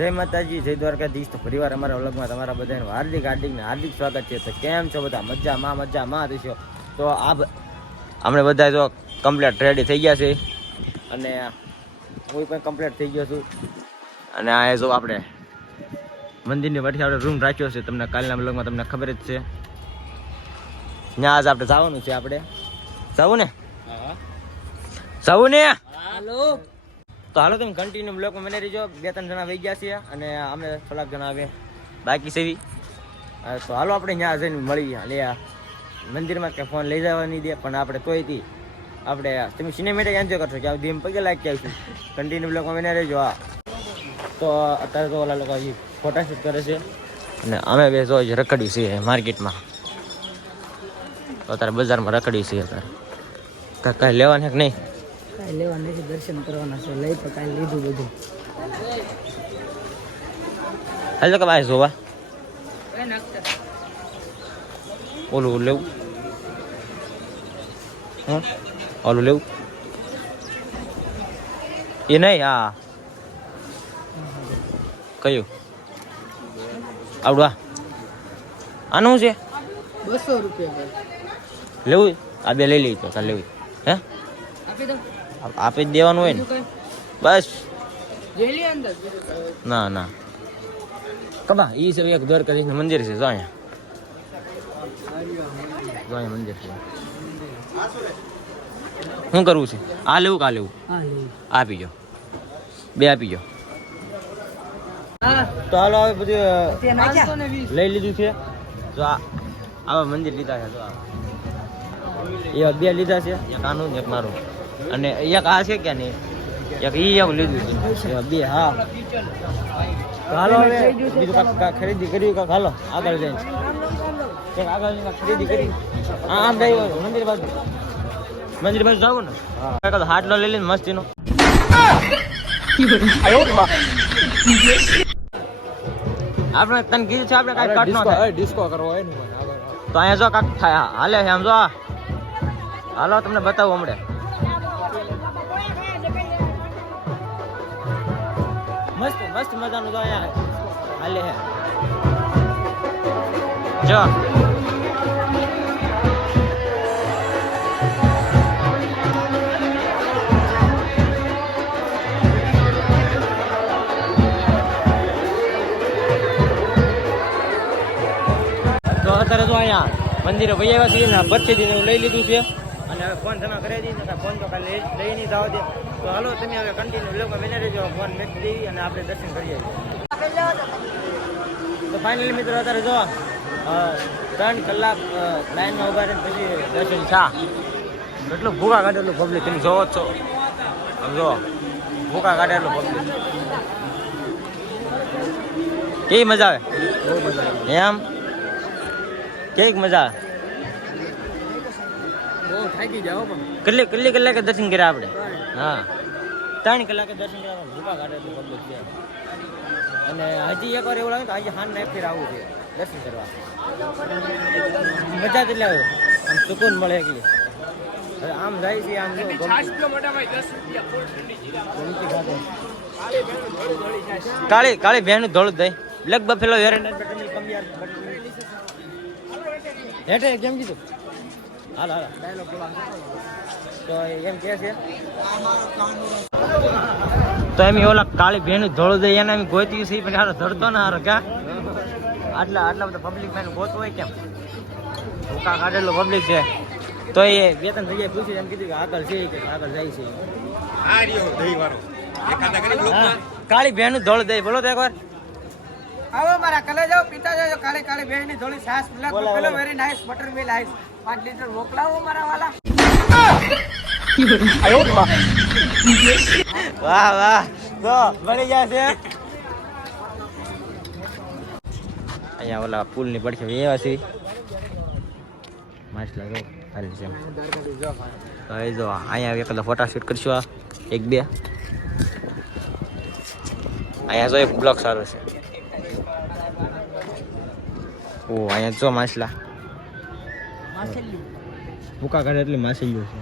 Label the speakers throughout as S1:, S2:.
S1: જય માતાજી જય દ્વારકાધીશ. તો ફરીવાર અમારા વ્લોગમાં તમારા બધાનું હાર્દિક હાર્દિક ને હાર્દિક સ્વાગત છે. તો કેમ છો બધા? મજામાં મજામાં થશો તો આ આપણે બધા જો કમ્પ્લીટ રેડી થઈ ગયા છે. અને હું પણ કમ્પ્લીટ થઈ ગયો છું. અને આ જો આપણે મંદિરની વચ્ચે આપણે રૂમ રાખ્યો છે. તમને કાલના વ્લોગમાં તમને ખબર જ છે. ત્યાં આજ આપણે જવાનું છે આપણે. જવું ને? જવું ને?
S2: હાલો.
S1: તો હાલો તમે કન્ટિન્યુ બ્લોકમાં મને રહીજો. બે ત્રણ જણા વહી ગયા છીએ અને અમે થોડાક જણા આવે બાકી સેવી તો હાલો આપણે ત્યાં જઈને મળીએ. આ મંદિરમાં કે ફોન લઈ જવા નહીં દે, પણ આપણે તોયથી આપણે તમે સિનેમેટિક એન્જોય કરશો. કે ધીમ પગે લાગી આવીશું કન્ટિન્યુ બ્લોકમાં મને રહેજો, હા. તો અત્યારે તો ઓલા લોકો હજી ફોટા શૂટ કરે છે. અને અમે બે જો હજી રખડી છીએ માર્કેટમાં. અત્યારે બજારમાં રખડી છીએ અત્યારે. કાંઈ લેવાનું છે કે નહીં?
S2: કાંઈ લેવા નથી દર્શન કરવાના છે. લઈ તો કાંઈ લીધું બધું.
S1: હાલ તો કે ભાઈ જોવા. ઓલું લેવું. હા? ઓલું લેવું. એ નહીં હા. કયું? આવડું આ આનું છે?
S2: બસો રૂપિયા
S1: લેવું? આ બે લઈ લઈ તો તાર લેવું. હે?
S2: આપી દો
S1: આ- આપી જ દેવાનું હોય ને. બસ. ના ના. કબા એ છે એક દ્વારકાધીશનું મંદિર છે જો અહીંયા. જો અહીંયા મંદિર છે. શું કરવું છે? આ લેવું કા લેવું? આપી જો બે આપી જો
S2: હા
S1: તો હાલો હવે બધું લઈ લીધું છે. જો આ આવા મંદિર લીધા છે જો આ. એ બે લીધા છે એક આનું એક મારું. અને એક આ છે કે નહીં? એક ઈ એક લીધું છે. બે હા. હાલો હવે બીજું કાંઈક ખરીદી કરી કાંક? હાલો આગળ જઈને. કંઈક આગળ ખરીદી કરી હા આમ ભાઈ મંદિર બાજુ. મંદિર બાજુ જાવ ને. કાંઈક હાટલો લઈ લઈને મસ્તીનો. આપણે તને કીધું છે આપણે કાંઈ કટ નો થાય.
S2: ડિસ્કો કરવો હોય ને
S1: તો અહીંયા જો કાંક થાય. હાલે છે આમ જો. હાલો તમને બતાવું હમણે. મસ્ત મજાનું તો અહીંયા હાલે હે. જો. તો અત્યારે તો અહીંયા મંદિરે આવ્યા છીએ ને પરચેદી હું લઈ લીધું છે. અને હવે ફોન કરાવી દીધી નકર ફોન તો કાલે લઈ નહીં જાવ દે તો હાલો તમે હવે કન્ટિન્યુ લોકો બને રહેજો. ફોન મેકી દેવી અને આપણે દર્શન કરી આવીએ તો ફાઇનલી મિત્રો અત્યારે જો ત્રણ કલાક લાઈનમાં ઊભા રહીને પછી દર્શન થા એટલું ભૂખા કાઢેલું પબ્લિક તમે જોવો જ છો. જો ભૂખા કાઢેલું પબ્લિક કેવી મજા આવે? એમ? કેવી મજા આવે? કેટલી કેટલી કલાકે દર્શન કર્યા આપણે? હા. ત્રણ કલાકે દર્શન કર્યા ભૂખા કાઢે તો પબ્લિક છે. અને હજી એક વાર એવું લાગે તો આજે હાન નાઈટ ફેર આવવું છે દર્શન કરવા. મજા જ એટલે આમ સુકૂન મળે એટલે. આમ જાય છે આમ. કાળી કાળી બેન ધોળું દઈ લગભગ પેલો હેઠે કેમ કીધું? હાલ હાલ. ડાયલોગ તો એમ કે છે. તો એમ ઓલા કાળી ભેણ ધોળ દઈ એને એમ ગોતી છે પણ હારો ધરતો ના હારો કા? આટલા આટલા બધા પબ્લિક મેં ગોતવું હોય કેમ? ભૂકા કાઢેલો પબ્લિક છે. તો એ બે ત્રણ જગ્યાએ પૂછી એમ કીધું કે આગળ છે કે આગળ જાય છે. હા. કાળી ભેણ ધોળ દઈ. બોલો તો એકવાર.
S2: આવો મારા કલે જાઓ પીતા જાઓ કાળે કાળે ભેણની ધોળી સાસ બ્લેક
S1: બોલો,
S2: પેલો very nice butter milk ice
S1: વાહ વાહ. તો મળી જશે અહીંયા ઓલા પુલની પડખે એવા છે. મસ્ત લાગે હાલી છે એ જો, અહીંયા એક ફોટા શૂટ કરશું આ, એક, બે. અહીંયા જો એક બ્લોક સારો છે. ઓ, અહીંયા જો માછલા. ભૂકા કાઢે એટલે માછલીઓ છે.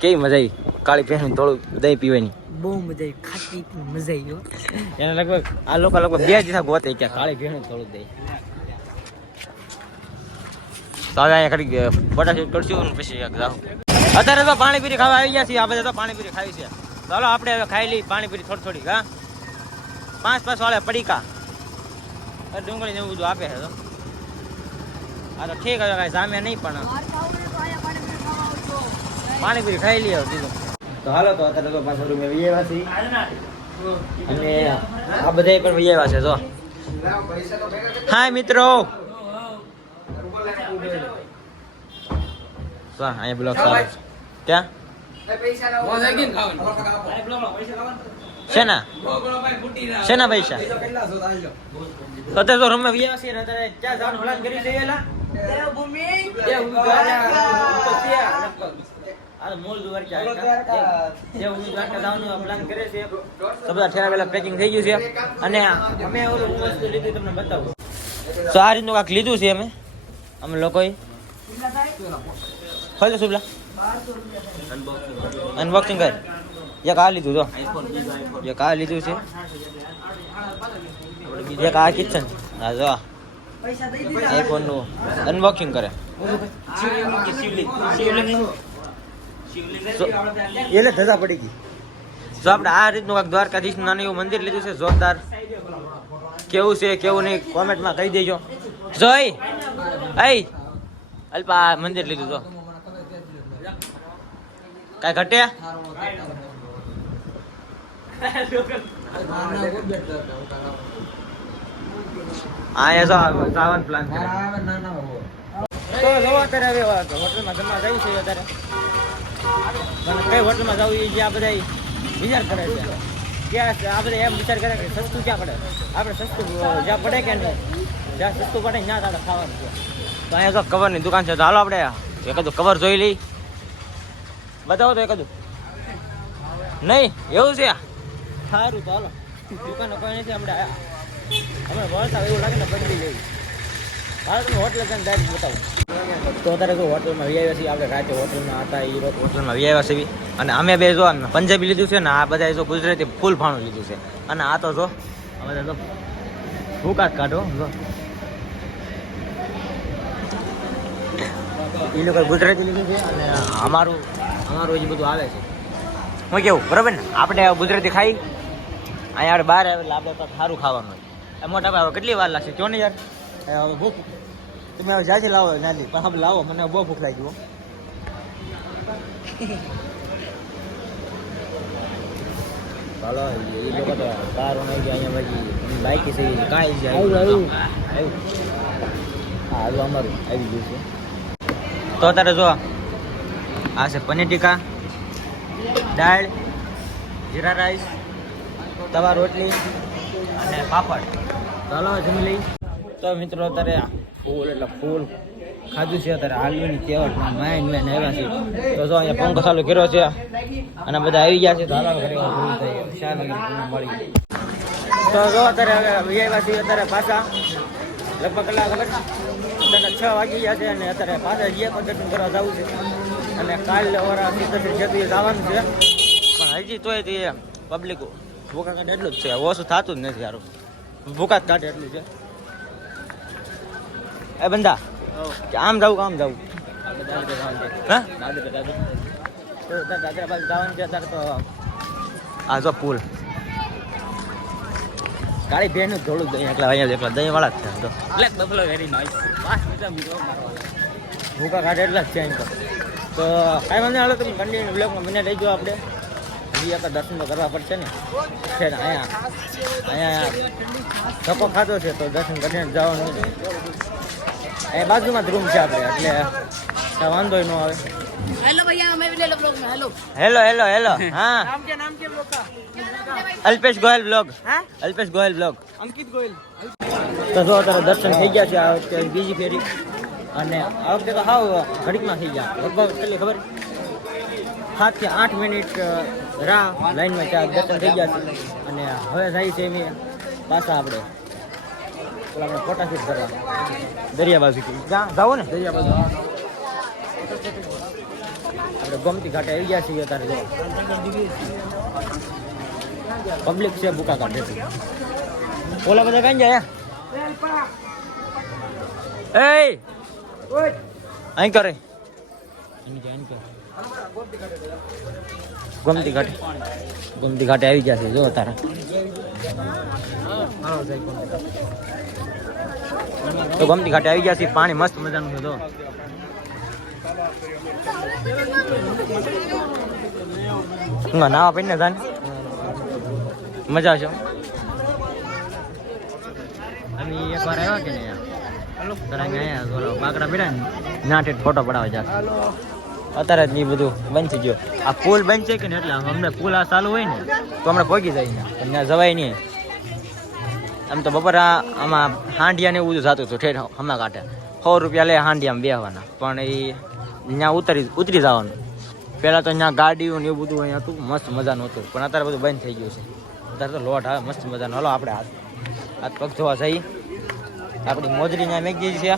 S1: કેવી મજા આવી? કાળી પહેરી થોડું દહીં પીવાની.
S2: બહુ મજા આવી ખાટી મજા આવી.
S1: એને લગભગ આ લોકો લગભગ બે દિવસ ગોતે કે કાળી પહેરી થોડું દહીં. તો અહીંયા ખરી ફોટા શૂટ કરશું અને પછી એક જાઉં અત્યારે તો પાણીપુરી ખાવા આવી ગયા છીએ આ બધા તો પાણીપુરી ખાવી છે. ચાલો આપણે હવે ખાઈ લઈ પાણીપુરી થોડી થોડી હા? પાંચ પાંચ વાળા પડીકા. ડુંગળી ને એવું બધું આપે છે તો. આ તો ઠીક, હવે કાંઈ સામે નહીં પણ. પાણીપુરી ખાઈ લઈએ કીધું તો હાલો, તો અત્યારે તો પાછા રૂમે છીએ. અને આ બધા પણ વિજયવા છે તો હાય, મિત્રો. અહીંયા બ્લોક છે. ક્યાં? શેના? શેના પૈસા? અત્યારે તો રમે વિયેવા છીએ ને અત્યારે ક્યાં જાણ હલાન કરી છે એલા? આ મૂળ દ્વારકા દેવભૂમિ દ્વારકા જવાનું પ્લાન કરે છે. તો બધા ઠેરા પેલા પેકિંગ થઈ ગયું છે. અને અમે ઓલું વસ્તુ લીધું તમને બતાવું. તો આ રીતનું કાંક લીધું છે અમે. અમે લોકોએ. ખોલજો સુબલા અનબોક્સિંગ કર. એક આ લીધું તો એક આ લીધું છે. એક આ કિચન. હા જો આઈફોનનું અનબોક્સિંગ કરે. એટલે ધજા પડી ગઈ. જો આપણે આ રીતનું કાંઈક દ્વારકાધીશ નાનું એવું મંદિર લીધું છે જોરદાર. કેવું છે કેવું નહીં કોમેન્ટમાં કહી દેજો. જોઈ. અઈ અલ્પા આ મંદિર લીધું તો કાંઈ ઘટે? અહીંયા જો જવાનું પ્લાન કરે. તો જો કરે હવે હોટલમાં જમવા જવું છે અત્યારે. પણ કઈ હોટલમાં જવું એ જે આ બધા વિચાર કરે છે. ક્યાં છે? આ એમ વિચાર કરે કે સસ્તું ક્યાં પડે? આપણે સસ્તું જ્યાં પડે કે નહીં? જ્યાં સસ્તું પડે ત્યાં તારે ખાવાનું છે. તો અહીંયા તો કવરની દુકાન છે તો હાલો આપણે. એકાદું કવર જોઈ લઈ. બતાવો તો એકાદું નહીં એવું છે? સારું તો હાલો. દુકાન કોઈ નથી આપણે હમણાં વળતા એવું લાગે ને બદલી તમે હોટલ છે ડાયરેક્ટ બતાવો. અત્યારે જો હોટલમાં વ્યાવ્યા છીએ, આપણે રાતે હોટલમાં હતા એ હોટલમાં વ્યાવ્યા છીએ. અને અમે બે જો પંજાબી લીધું છે ને આ બધા જો ગુજરાતી ફૂલ ફાણું લીધું છે. અને આ તો જો બધા જો ભૂકા જ કાઢો, જો. એ લોકો ગુજરાતી લીધું છે અને અમારું અમારું હજી બધું આવે છે. હું કેવું, બરાબર ને? આપણે ગુજરાતી ખાઈ, અહીંયા આપણે બહાર આવે એટલે આપણે સારું ખાવાનું મોટા ભાઈ કેટલી વાર લાગશે? જો ને યાર. હવે ભૂખ તમે હવે જ્યાંથી લાવો જ્યાંથી પણ હવે લાવો મને બહુ ભૂખ લાગી તો અત્યારે જો આ છે પનીર ટીકા દાળ જીરા રાઈસ તવા રોટલી અને પાપડ. ચાલો જમી તો મિત્રો અત્યારે ફૂલ, એટલે ફૂલ ખાધું છે અત્યારે હાલવીની તહેવાર. માઇન મેન આવ્યા છે. તો જો અહીંયા પંખો ચાલુ કર્યો છે અને બધા આવી ગયા છે. તો હાલો ઘરે મળી તો જો અત્યારે હવે આવ્યા છીએ અત્યારે પાછા. લગભગ કલાક અત્યારે છ વાગી ગયા છે અને અત્યારે પાછા જઈએ પદ્ધતિ કરવા જવું છે. અને કાલ ઓરા સીધા જેટલું જવાનું છે. પણ હજી તોય તે પબ્લિક ભૂકા એટલું જ છે. ઓછું થતું જ નથી યાર ભૂકા જ કાઢે એટલું છે. એ બંદા આમ જવું આમ જવું હા? જો પુલ. કાળી બેનનું થોડું દહીં એકલા અહીંયા એકલા દહીં વાળા જ છે તો.
S2: બ્લેક બફલો વેરી નાઇસ
S1: ભૂકા કાઢે એટલા જ છે એમ તો. કાંઈ નહીં, હાલો તમે કન્ટિન્યુ બ્લોકમાં મને લઈ જાઓ આપણે. હજી એક દર્શન કરવા પડશે ને. છે ને અહીંયા. અહીંયા ધક્કો ખાધો છે તો દર્શન કરીને જવાનું ને એ બાજુમાં જ રૂમ છે આપણે એટલે વાંધો ન આવે. Hello hello. હેલો હા. Alpesh Goyal blog Alpesh Goyal blog
S2: Ankit Goyal.
S1: તો જો તારા દર્શન થઈ ગયા છે આ વખતે બીજી ફેરી. અને આ વખતે તો હાવ ઘડીકમાં થઈ ગયા. લગભગ કેટલી ખબર? સાતથી આઠ મિનિટ રાહ લાઈનમાં ત્યાં દર્શન થઈ ગયા છે. અને હવે જાય છે એમ પાછા આપણે. પેલા આપણે ફોટા શૂટ કરવા. દરિયા બાજુ ક્યાં જાઓ ને. દરિયા બાજુ આપણે ગમતી ઘાટે આવી ગયા છીએ અત્યારે જો. પબ્લિક છે બુકા કાઢે છે. ઓલા બધા કઈ જાય એ અહીં કરે. અહીં કરે. ગોમતી ઘાટે ગોમતી ઘાટે આવી ગયા છે જો તારા. તો ગોમતી ઘાટે આવી ગયા છે પાણી મસ્ત મજાનું છે જો. નાવા પડીને જાને મજા આવશે અમે એકવાર આવ્યા કે નહીં? બાકડા પડ્યા ને ના ફોટો પડાવવા જા અત્યારે જ એ બધું બંધ થઈ ગયું. આ પુલ બંધ છે કે ને એટલે અમને પુલ આ ચાલુ હોય ને, તો હમણાં પહોંચી જાય ને ત્યાં જવાય નહીં. આમ તો બપોર આમાં હાંડિયા ને એવું બધું થતું હતું ઠેઠ હમણાં કાંઠે. સો રૂપિયા લે હાંડિયામાં બેહવાના. પણ એ ત્યાં ઉતરી ઉતરી જવાનું. પહેલાં તો ત્યાં ગાડીઓ ને એવું બધું અહીંયા હતું. મસ્ત મજાનું હતું. પણ અત્યારે બધું બંધ થઈ ગયું છે. અત્યારે તો લોટ આવે, મસ્ત મજાનું. હલો, આપણે હાથ હાથ પગ જોવા જઈએ. આપણી મોજરી ત્યાં મેં ગઈ છે.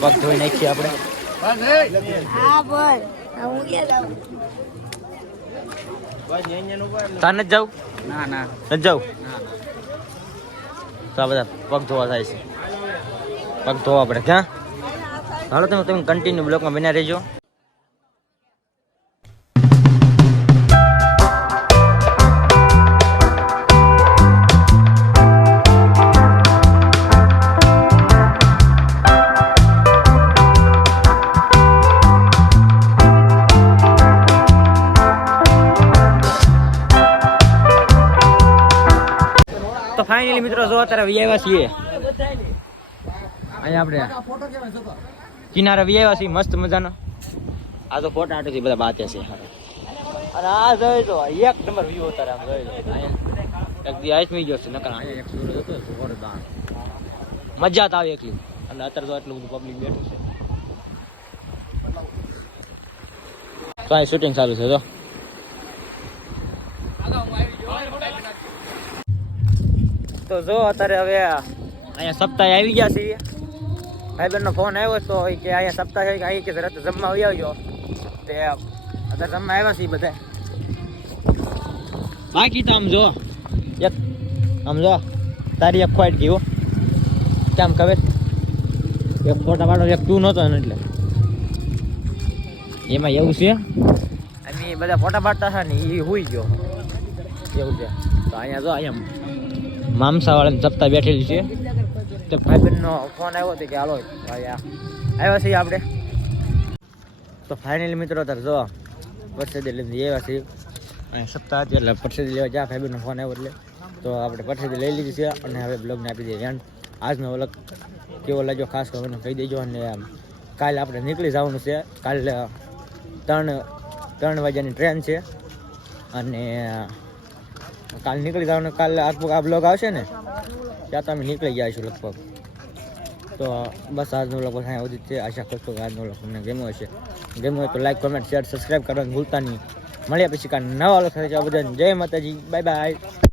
S1: પગ ધોઈ નાખીએ આપણે.
S3: હા બોલ. હું
S1: તાર નથી જવું?
S2: ના ના.
S1: નથી જવું? તો આ બધા પગ ધોવા થાય છે. પગ ધોવા આપણે ક્યાં? હાલો તમે તમે કન્ટિન્યુ બ્લોકમાં બન્યા રહેજો. અત્યારે વિયાવ્યા છીએ. અહીંયા આપણે કિનારે વિયાવ્યા છીએ, મસ્ત મજાનો. આ તો ફોટા આટે બધા બાતે છે. અને આ જોઈ તો એક નંબર વ્યૂ અત્યારે આમ જોઈ લો. એક દી આઈસ મી ગયો છે, નકર અહીંયા એક સૂરજ હતો, જોરદાર. મજા આવે એકલી. અને અત્યારે તો આટલું બધું પબ્લિક બેઠું છે. તો અહીં શૂટિંગ ચાલુ છે તો તો જો અત્યારે હવે અહીંયા સપ્તાહ આવી ગયા છે ભાઈબંધનો ફોન આવ્યો તો કે અહીંયા સપ્તાહ આવી કે તરત જમવા આવી આવજો. તે અત્યારે જમવા આવ્યા છે બધા. બાકી તો આમ જો, એક આમ જો, તારી એક ખોટ ગયો કેમ ખબર? એક ફોટા પાડો, એક તું નહોતો એટલે. એમાં એવું છે? અમે બધા ફોટા પાડતા હતા ને એ હોઈ ગયો. એવું છે. તો અહીંયા જો, અહીંયા મામસા જપતા બેઠેલી છે. તો ભાઈબંધનો ફોન આવ્યો હતો કે હાલો, ભાઈ આવ્યા છીએ આપણે. તો ફાઇનલી મિત્રો તાર જો પરસેદી લઈને આવ્યા છીએ. અને સપ્તાહ હતી એટલે પરસેદી લેવા જા, ભાઈબંધનો ફોન આવ્યો એટલે. તો આપણે પરસેદી લઈ લીધી છે અને હવે બ્લોગને આપી દઈએ. એન્ડ આજનો વ્લોગ કેવો લાગ્યો ખાસ કરીને કહી દેજો. અને કાલે આપણે નીકળી જવાનું છે. કાલે ત્રણ ત્રણ વાગ્યાની ટ્રેન છે. અને કાલ નીકળી જવાનું કાલ આ આ બ્લોગ આવશે ને, ત્યાં તો અમે નીકળી ગયા છો લગભગ. તો બસ આજનો લોકો અહીંયા સુધી છે. આશા કરશો કે આજનો બ્લોગ તમને ગમ્યો હશે. ગમ્યો હોય તો લાઈક કોમેન્ટ શેર સબસ્ક્રાઈબ કરવાનું ભૂલતા નહીં. મળ્યા પછી કાલ નવા સાથે. બધાને જય માતાજી. Bye bye